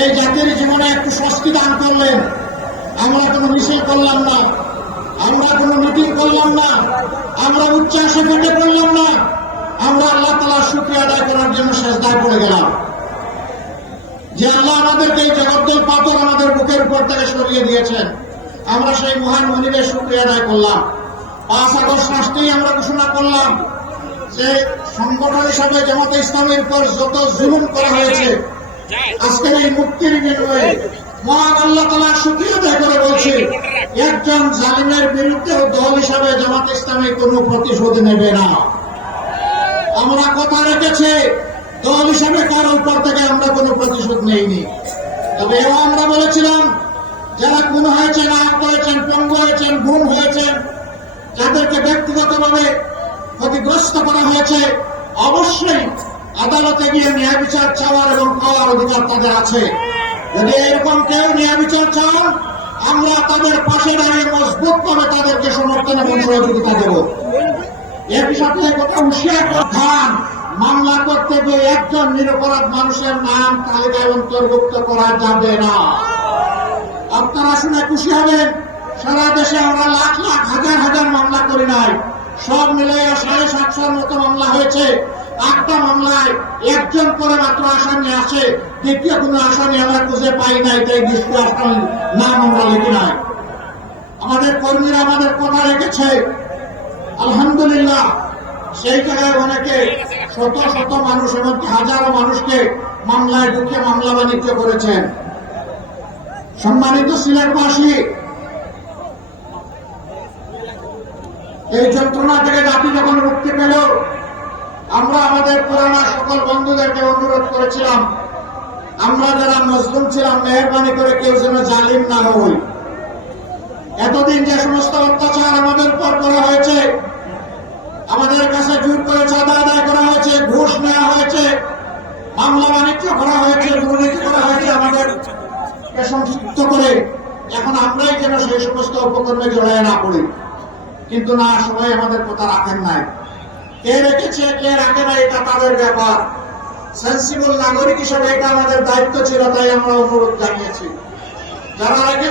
এই জাতির জীবনে একটু স্বস্তি দান করলেন। আমরা কোনো মিছিল করলাম না, আমরা কোনো মিটিং করলাম না, আমরা উচ্চাসে ফেটে পড়লাম না, আমরা আল্লাহ তাআলার শুকরিয়া আদায় করার জন্য সেজদায় পড়ে গেলাম যে আল্লাহ আমাদেরকে এই জগদ্দল পাথর আমাদের বুকের উপর থেকে সরিয়ে দিয়েছেন। আমরা সেই মহান মনিবের শুকরিয়া আদায় করলাম। 5 আগস্ট রাষ্ট্রেই আমরা ঘোষণা করলাম যে সংগঠন হিসাবে জামাতে ইসলামের উপর যত জুলুম করা হয়েছে, আজকের এই মুক্তির বিনিময়ে মহান আল্লাহ তাআলার শুকরিয়া আদায় করে বলছি, একজন জালিমের বিরুদ্ধে দল হিসাবে জামাতে ইসলামী কোনো প্রতিশোধ নেবে না। আমরা কথা রেখেছি, দল হিসাবে কারো উপর থেকে আমরা কোনো প্রতিশোধ নেইনি। তবে এও আমরা বলেছিলাম, যারা খুন হয়েছেন, আহত হয়েছেন, পঙ্গু হয়েছেন, গুম হয়েছেন, যাদেরকে ব্যক্তিগতভাবে ক্ষতিগ্রস্ত করা হয়েছে, অবশ্যই আদালতে গিয়ে ন্যায় বিচার চাওয়ার এবং পাওয়ার অধিকার তাদের আছে। যদি এরকম কেউ ন্যায় বিচার চান, আমরা তাদের পাশে দাঁড়িয়ে মজবুতভাবে তাদেরকে সমর্থন এবং সহযোগিতা দেব। একই সাথে কথা হুঁশিয়ার প্রধান, মামলা করতে গিয়ে একজন নিরপরাধ মানুষের নাম তালিকায় অন্তর্ভুক্ত করা যাবে না। আপনারা শুনে খুশি হবেন, সারা দেশে আমরা লাখ লাখ হাজার হাজার মামলা করি নাই, সব মিলিয়ে 750-র মতো মামলা হয়েছে। 8টা মামলায় একজন করে মাত্র আসামি আছে, দ্বিতীয় কোনো আসামি আমরা খুঁজে পাই নাই, তাই 20টি আসামির নাম আমরা লিখি নাই। আমাদের কর্মীরা আমাদের কথা রেখেছে, আলহামদুলিল্লাহ। সেই জায়গায় অনেকে শত শত মানুষ এবং হাজারো মানুষকে মামলায় ঢুকে মামলা বাণিজ্য করেছেন। সম্মানিত সিলেটবাসী, এই যন্ত্রণা থেকে জাতি যখন মুক্তি পেল, আমরা আমাদের পুরানা সকল বন্ধুদেরকে অনুরোধ করেছিলাম, আমরা যারা মজলুম ছিলাম, মেহরবানি করে কেউ যেন জালিম না হই। এতদিন যে সমস্ত অত্যাচার আমাদের উপর করা হয়েছে, আমাদের কাছে জোর করে চাঁদা আদায় করা হয়েছে, ঘুষ নেওয়া হয়েছে, মামলা বাণিজ্য করা হয়েছে, দুর্নীতি করা হয়েছে, আমাদেরকে সংযুক্ত করে এখন আমরাই যেন সেই সমস্ত উপকরণে জড়ায় না পড়ি। কিন্তু না, সবাই আমাদের কথা রাখেন নাই। কে রেখেছে, কে রাখে না, এটা তাদের ব্যাপার। সেন্সিবল নাগরিক হিসেবে এটা আমাদের দায়িত্ব ছিল, তাই আমরা অনুরোধ জানিয়েছি। যারা রেখেছে